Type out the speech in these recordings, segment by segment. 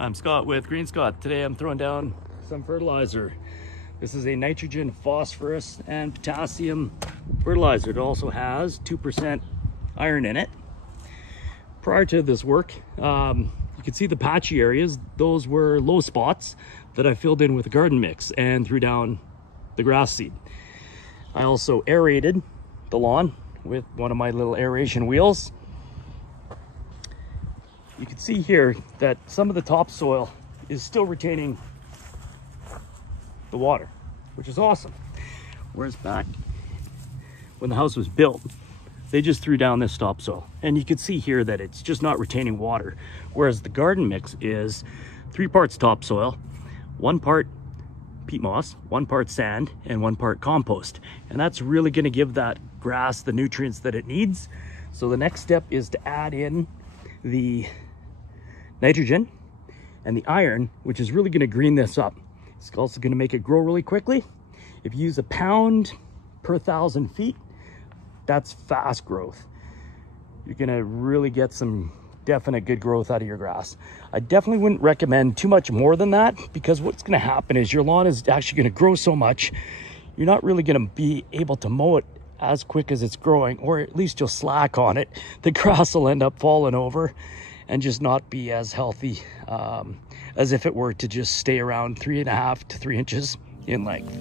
I'm Scott with Green Scott. Today I'm throwing down some fertilizer. This is a nitrogen, phosphorus, and potassium fertilizer. It also has 2% iron in it. Prior to this work, you can see the patchy areas. Those were low spots that I filled in with a garden mix and threw down the grass seed. I also aerated the lawn with one of my little aeration wheels. You can see here that some of the topsoil is still retaining the water, which is awesome. Whereas back when the house was built, they just threw down this topsoil. And you can see here that it's just not retaining water. Whereas the garden mix is 3 parts topsoil, 1 part peat moss, 1 part sand, and 1 part compost. And that's really gonna give that grass the nutrients that it needs. So the next step is to add in the nitrogen and the iron, which is really going to green this up. It's also going to make it grow really quickly. If you use a pound per 1,000 feet, that's fast growth. You're going to really get some definite good growth out of your grass. I definitely wouldn't recommend too much more than that, because what's going to happen is your lawn is actually going to grow so much, you're not really going to be able to mow it as quick as it's growing, or at least you'll slack on it. The grass will end up falling over and just not be as healthy as if it were to just stay around 3.5 to 3 inches in length.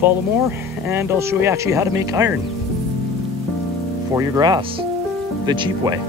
Follow more and I'll show you actually how to make iron for your grass the cheap way.